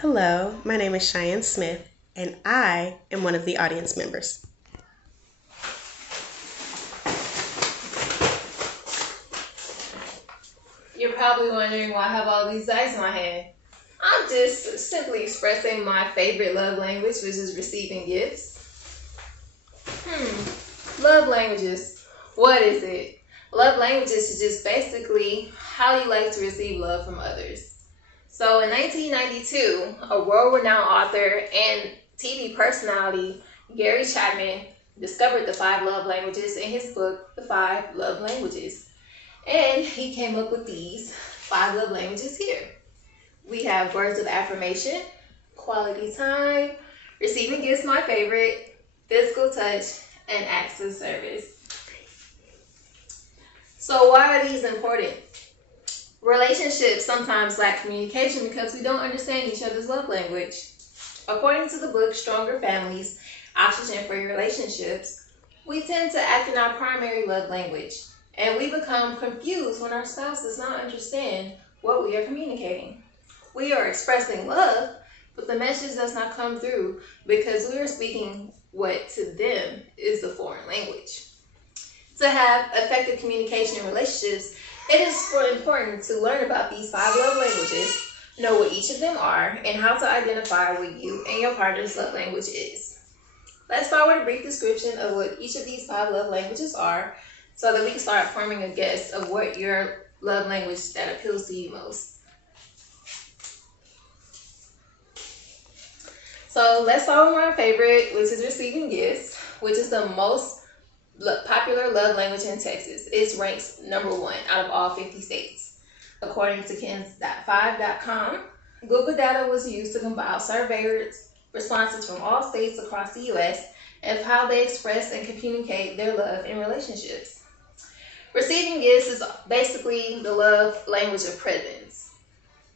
Hello, my name is Cheyenne Smith, and I am one of the audience members. You're probably wondering why I have all these dice in my hand. I'm just simply expressing my favorite love language, which is receiving gifts. Love languages. What is it? Love languages is just basically how you like to receive love from others. So in 1992, a world-renowned author and TV personality, Gary Chapman, discovered the 5 love languages in his book, The 5 Love Languages. And he came up with these 5 love languages here. We have words of affirmation, quality time, receiving gifts, my favorite, physical touch, and acts of service. So why are these important? Relationships sometimes lack communication because we don't understand each other's love language. According to the book Stronger Families, Oxygen for Your Relationships, we tend to act in our primary love language, and we become confused when our spouse does not understand what we are communicating. We are expressing love, but the message does not come through because we are speaking what to them is the foreign language. To have effective communication in relationships, it is important to learn about these 5 love languages, know what each of them are, and how to identify what you and your partner's love language is. Let's start with a brief description of what each of these 5 love languages are so that we can start forming a guess of what your love language that appeals to you most. So let's start with my favorite, which is receiving gifts, which is the most popular love language in Texas. It ranks number 1 out of all 50 states. According to Kens.5.com, Google data was used to compile surveyors' responses from all states across the U.S. of how they express and communicate their love in relationships. Receiving gifts is basically the love language of presents.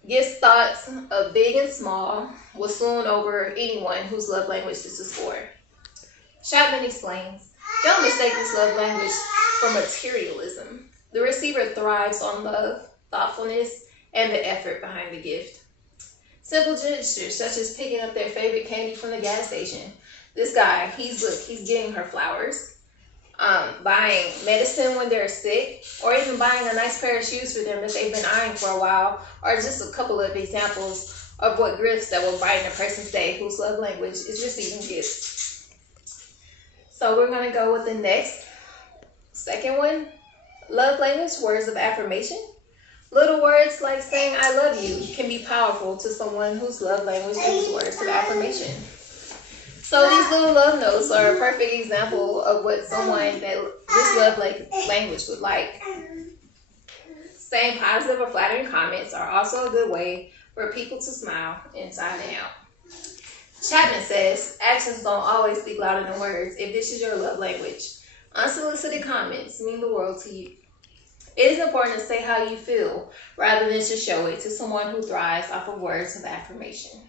Gifts thoughts of big and small will swoon over anyone whose love language this is for. Chapman explains, don't mistake this love language for materialism. The receiver thrives on love, thoughtfulness, and the effort behind the gift. Simple gestures such as picking up their favorite candy from the gas station. This guy, he's getting her flowers. Buying medicine when they're sick, or even buying a nice pair of shoes for them that they've been eyeing for a while, are just a couple of examples of what gifts that will brighten a person's day whose love language is receiving gifts. So we're going to go with the second one, love language, words of affirmation. Little words like saying I love you can be powerful to someone whose love language is words of affirmation. So these little love notes are a perfect example of what someone that this love language would like. Saying positive or flattering comments are also a good way for people to smile inside and out. Chapman says, actions don't always speak louder than words if this is your love language. Unsolicited comments mean the world to you. It is important to say how you feel rather than to show it to someone who thrives off of words of affirmation.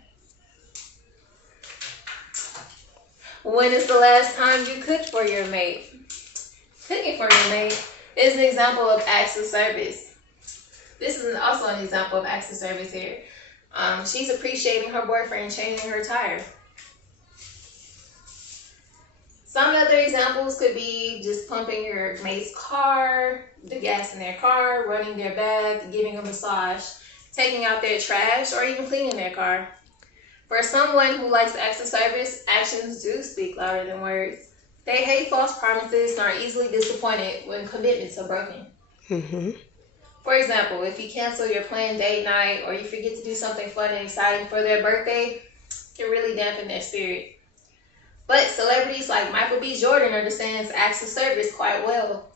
When is the last time you cooked for your mate? Cooking for your mate is an example of acts of service. This is also an example of acts of service here. She's appreciating her boyfriend changing her tire. Some other examples could be just pumping your mate's car, the gas in their car, running their bath, giving a massage, taking out their trash, or even cleaning their car. For someone who likes acts of service, actions do speak louder than words. They hate false promises and are easily disappointed when commitments are broken. For example, if you cancel your planned date night or you forget to do something fun and exciting for their birthday, it can really dampen their spirit. But celebrities like Michael B. Jordan understands acts of service quite well.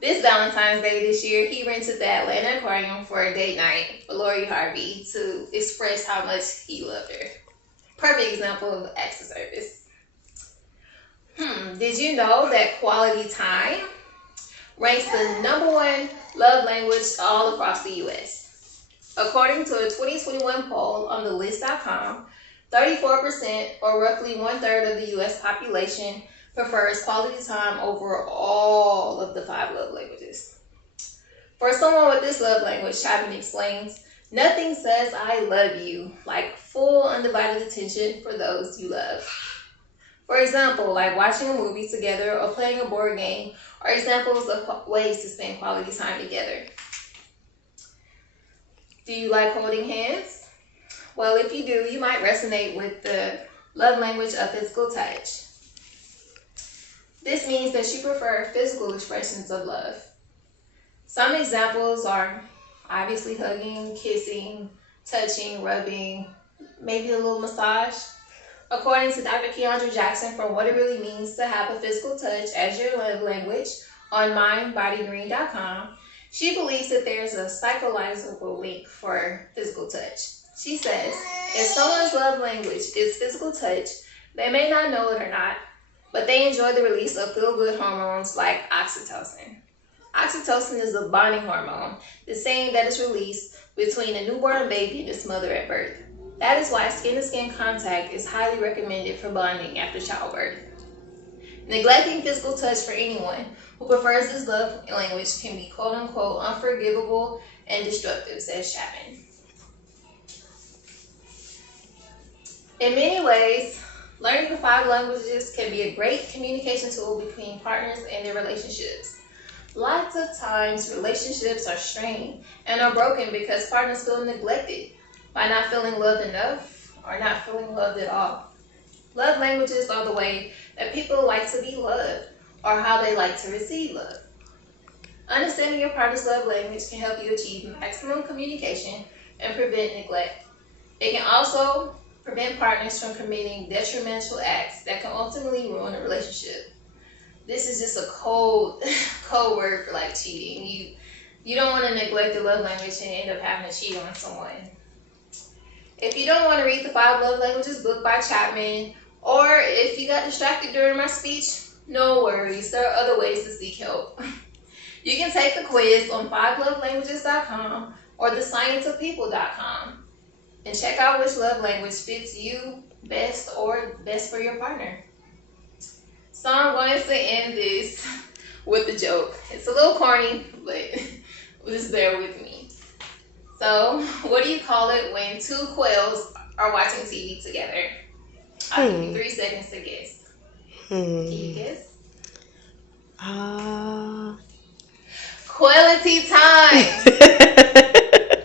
This Valentine's Day this year, he rented the Atlanta Aquarium for a date night for Lori Harvey to express how much he loved her. Perfect example of acts of service. Did you know that quality time ranks the number 1 love language all across the U.S.? According to a 2021 poll on the list.com, 34%, or roughly 1/3 of the U.S. population, prefers quality time over all of the 5 love languages. For someone with this love language, Chapman explains, nothing says I love you like full undivided attention for those you love. For example, like watching a movie together or playing a board game are examples of ways to spend quality time together. Do you like holding hands? Well, if you do, you might resonate with the love language of physical touch. This means that you prefer physical expressions of love. Some examples are obviously hugging, kissing, touching, rubbing, maybe a little massage. According to Dr. Keandra Jackson from What It Really Means to Have a Physical Touch as Your Love Language on mindbodygreen.com, she believes that there's a psychological link for physical touch. She says, if someone's love language is physical touch, they may not know it or not, but they enjoy the release of feel-good hormones like oxytocin. Oxytocin is a bonding hormone, the same that is released between a newborn baby and its mother at birth. That is why skin-to-skin contact is highly recommended for bonding after childbirth. Neglecting physical touch for anyone who prefers this love language can be quote-unquote unforgivable and destructive, says Chapman. In many ways, learning the 5 languages can be a great communication tool between partners and their relationships. Lots of times, relationships are strained and are broken because partners feel neglected by not feeling loved enough or not feeling loved at all. Love languages are the way that people like to be loved or how they like to receive love. Understanding your partner's love language can help you achieve maximum communication and prevent neglect. It can also prevent partners from committing detrimental acts that can ultimately ruin a relationship. This is just a code word for like cheating. You don't want to neglect your love language and end up having to cheat on someone. If you don't want to read the 5 Love Languages book by Chapman, or if you got distracted during my speech, no worries. There are other ways to seek help. You can take the quiz on 5lovelanguages.com or thescienceofpeople.com and check out which love language fits you best or best for your partner. So I'm going to end this with a joke. It's a little corny, but just bear with me. So, what do you call it when 2 quails are watching TV together? I'll give you 3 seconds to guess. Can you guess? Quality time.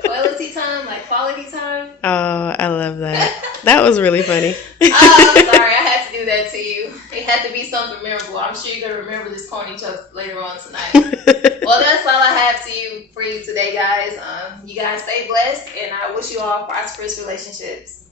Quality time, like quality time. Oh, I love that. That was really funny. Oh, I'm sorry, I had to do that to you. It had to be something memorable. I'm sure you're gonna remember this corny joke later on tonight. Well, that's all I have for you today, guys. You guys stay blessed, and I wish you all prosperous relationships.